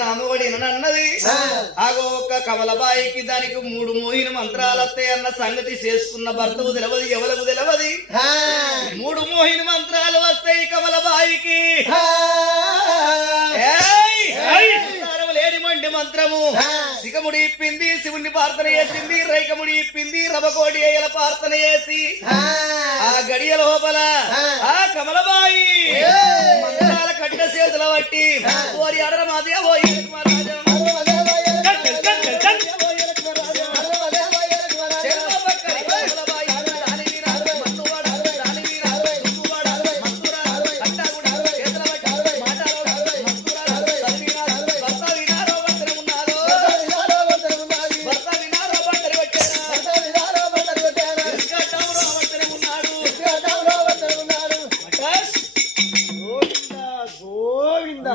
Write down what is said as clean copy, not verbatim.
రామవడి అన్నది ఆగో ఒక్క కమలబాయికి దానికి 3 మోహిని మంత్రాలు వస్తాయన్న సంగతి చేసుకున్న భర్తకు తెలవది ఎవలకు తెలవది 3 మోహిని మంత్రాలు వస్తాయి కమలబాయికి లేని మండి మంత్రము సిగముడి ఇప్పింది శివుణ్ణి ప్రార్థన చేసింది రైకముడి ఇప్పింది రబకోడి ఏయల ప్రార్థన చేసి ఆ గడియ లోపల ఆ కమలబాయి మంత్రాల కట్ట చేతుల బట్టి ఓరి అడర మాదే ఓ